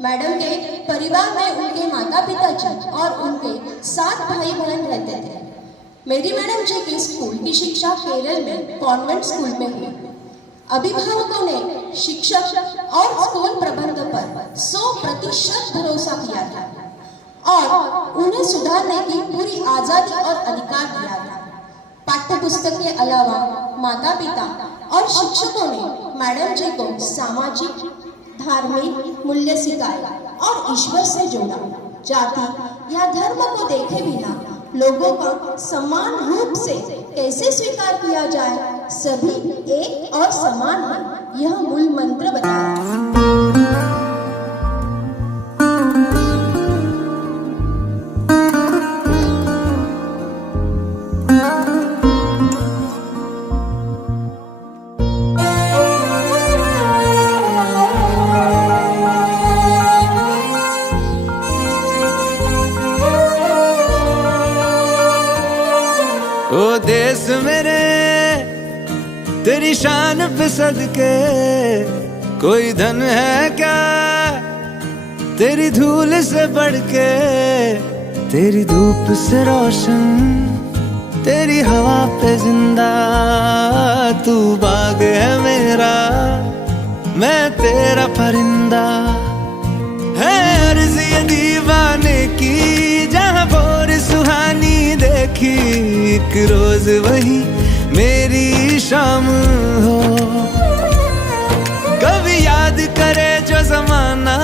Madam के परिवार में उनके माता पिता जी और उनके 7 भाई बहन रहते थे। मेरी मैडम जी की स्कूल की शिक्षा केरल में कॉन्वेंट स्कूल में हुई। अभिभावकों ने शिक्षक और स्कूल प्रबंधन पर 100% भरोसा किया था और उन्हें सुधारने की पूरी आजादी और अधिकार दिया था। पाठ्य पुस्तक के अलावा माता पिता और शिक्षकों ने मैडम जी को सामाजिक धार्मिक मूल्य सिखाए और ईश्वर से जोड़ा। जाति या धर्म को देखे बिना लोगों का समान रूप से कैसे स्वीकार किया जाए, सभी एक और समान है, यह मूल मंत्र बताया। ओ देश मेरे तेरी शान पे सदके, कोई धन है क्या तेरी धूल से बढ़ के। तेरी धूप से रोशन, तेरी हवा पे जिंदा, तू बाग है मेरा, मैं तेरा परिंदा। है अर्ज़ ये दीवाने की, जहाँ भोर सुहानी देखी, एक रोज वही मेरी शाम हो। कभी याद करे जो जमाना,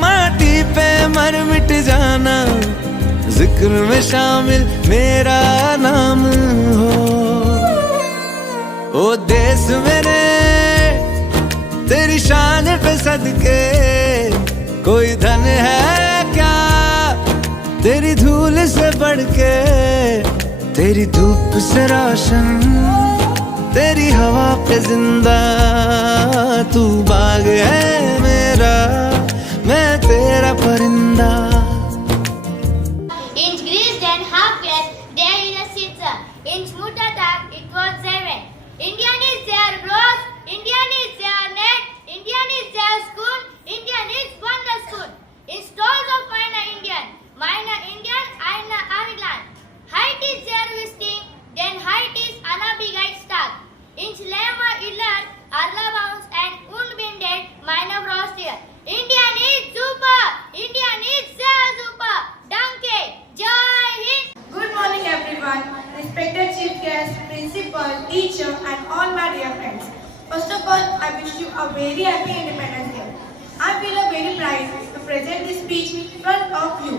माटी पे मर मिट जाना, जिक्र में शामिल मेरा नाम हो। ओ देश मेरे तेरी शान पे सदके, कोई धन है क्या तेरी धूल से बढ़ के। तेरी धूप से रोशन, तेरी हवा पे जिंदा, तू बाग है मेरा, मैं तेरा परिंदा। In Greece then half class there is a Caesar. In Smutatak it was 7. Indian is their bros, Indian is their net, Indian is their school, Indian is wonder school. In stalls of minor Indian, Aina Avilan. Height is their visiting, then height is Anabigite star. In Lema Illar, Arla bounce and unbinded minor frost here. Indian is super, Indian is their super. Danke, Jai Hind. Good morning everyone, respected chief guest, principal, teacher and all my dear friends. First of all, I wish you a very happy Independence Day. I feel a very pride to present this speech in front of you.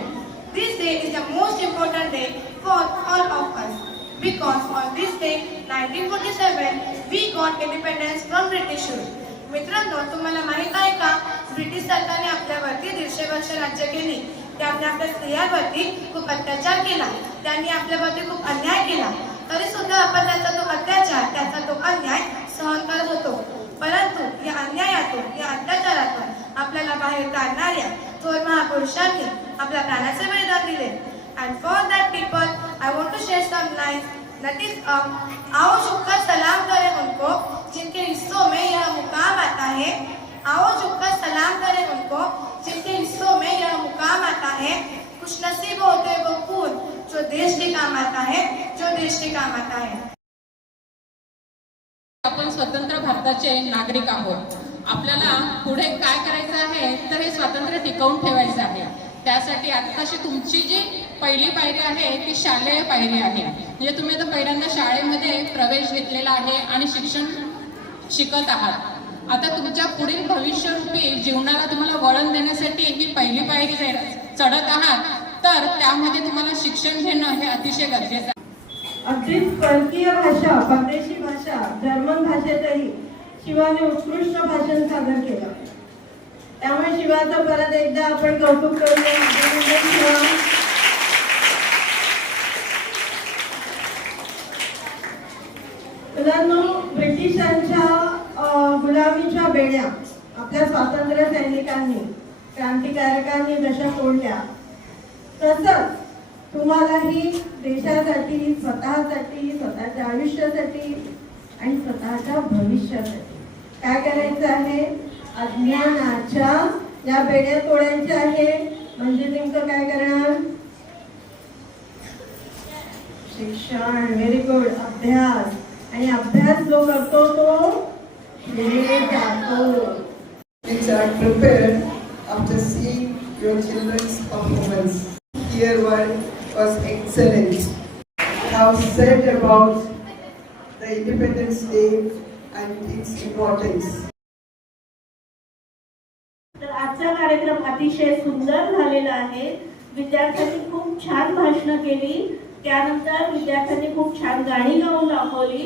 This day is the most important day for all of us because on this day 1947 we got independence from British rule. मित्रांनो, तुम्हाला माहित आहे का, British सरकारने आपल्यावरती 150 वर्ष राज्य केले. त्यांनी आपल्या स्त्रियांवरती खूप अत्याचार केला, त्यांनी आपल्यावरती खूप अन्याय केला. तरी सुद्धा आपण त्याचा तो अत्याचार, त्याचा तो अन्याय सहन करत होतो. परंतु या अन्यायातून, या अत्याचारातून आपल्याला बाहेर काढणाऱ्या थोर महापुरुषांनी आपल्या प्राणाचे बलिदान दिले. And for that people, I want to share some lines. That is, आओ झुककर सलाम करें उनको जिनके हिस्सों में यह मुकाम आता है. आओ झुककर सलाम करें उनको जिनके हिस्सों में यह मुकाम आता है. खुश नसीब होते वो खून जो देश के काम आता है, जो देश के काम आता है. आपण स्वतंत्र भारताचे नागरिक आहोत. आपल्याला पुढे काय करायचं आहे, तर हे स्वातंत्र्य टिकवून ठेवायचं आहे. त्यासाठी आताशी तुमची जी पहिली पायरी आहे ती शालेय पायरी आहे. म्हणजे तुम्ही आता पहिल्यांदा शाळेमध्ये प्रवेश घेतलेला आहे आणि शिक्षण शिकत आहात. आता तुमच्या पुढील भविष्यरूपी जीवनाला तुम्हाला वळण देण्यासाठी ही पहिली पायरी चढत आहात, तर त्यामध्ये तुम्हाला शिक्षण घेणं हे अतिशय गरजेचं आहे. अगदीच परकीय भाषा, परदेशी भाषा, जर्मन भाषेतही शिवाने उत्कृष्ट भाषण सादर केलं. त्यामुळे शिवाचं परत एकदा आपण कौतुक करूया. मुलांनो, ब्रिटिशांच्या गुलामीच्या बेड्या आपल्या स्वातंत्र्य सैनिकांनी, क्रांतिकारकांनी जशा तोडल्या, तसंच तुम्हालाही देशासाठी, स्वतःसाठी, स्वतःच्या आयुष्यासाठी आणि स्वतःच्या भविष्यासाठी काय करायचं आहे? अज्ञानाच्या या पेढ्या तोडायच्या आहे म्हणजे नेमकं काय करणार? शिक्षण. Very good. अभ्यास. आणि अभ्यास जो करतो तो पुढे जातो. Which are prepared after seeing your children's performance. Year 1 was excellent. Have said about the Independence Day and its importance. तर आजचा कार्यक्रम अतिशय सुंदर झालेला आहे. विद्यार्थ्यांनी खूप छान भाषणं केली. त्यानंतर विद्यार्थ्यांनी खूप छान गाणी गाऊन दाखवली.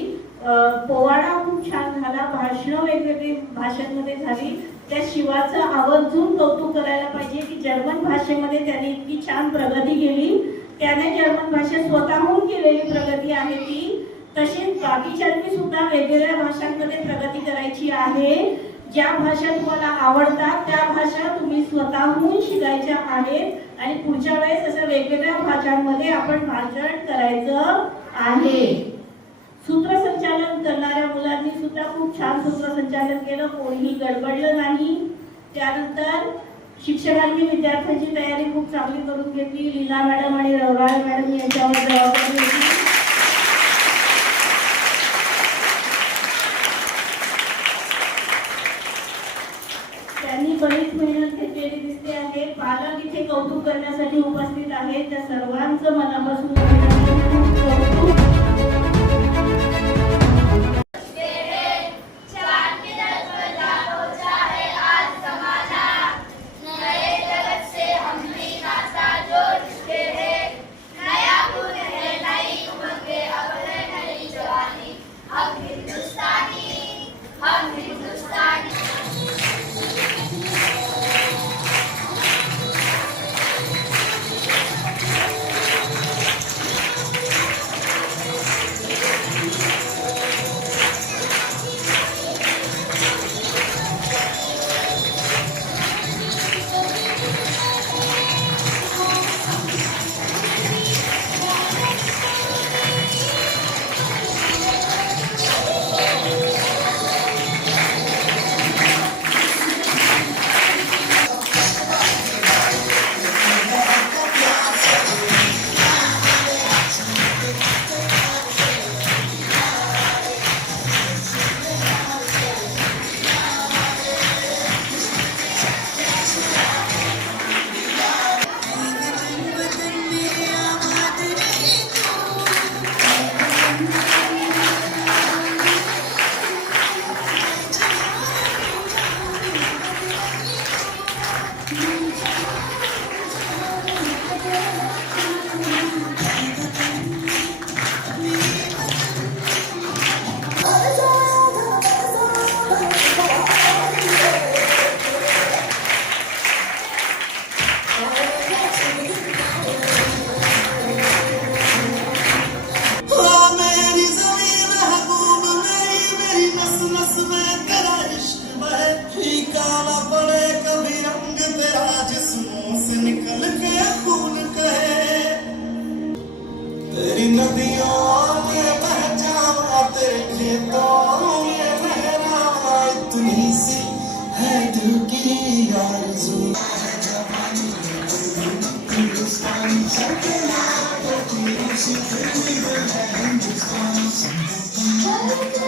पोवाडा खूप छान झाला. भाषणं वेगवेगळी भाषांमध्ये झाली. त्या शिवाचं आवर्जून कौतुक करायला पाहिजे की जर्मन भाषेमध्ये त्याने इतकी छान प्रगती केली. त्याने जर्मन भाषेत स्वतःहून केलेली प्रगती आहे ती. तसेच बाकीच्यांनी सुद्धा वेगवेगळ्या भाषांमध्ये प्रगती करायची आहे. ज्या भाषा तुम्हाला आवडतात त्या भाषा तुम्ही स्वतःहून शिकायच्या आहेत आणि पुढच्या वेळेस अशा वेगवेगळ्या भाषांमध्ये आपण भाषण करायचं आहे. सूत्रसंचालन करणाऱ्या मुलांनी सुद्धा खूप छान सूत्रसंचालन केलं. कोणीही गडबडलं नाही. त्यानंतर शिक्षकांनी विद्यार्थ्यांची तयारी खूप चांगली करून घेतली. लीना मॅडम आणि रवराळ मॅडम यांच्यावर जबाबदारी होती. त्यांनी बरीच मेहनत घेतलेली दिसते आहे. पालक इथे कौतुक करण्यासाठी उपस्थित आहेत. त्या सर्वांचं मनापासून कौतुक. Thank you.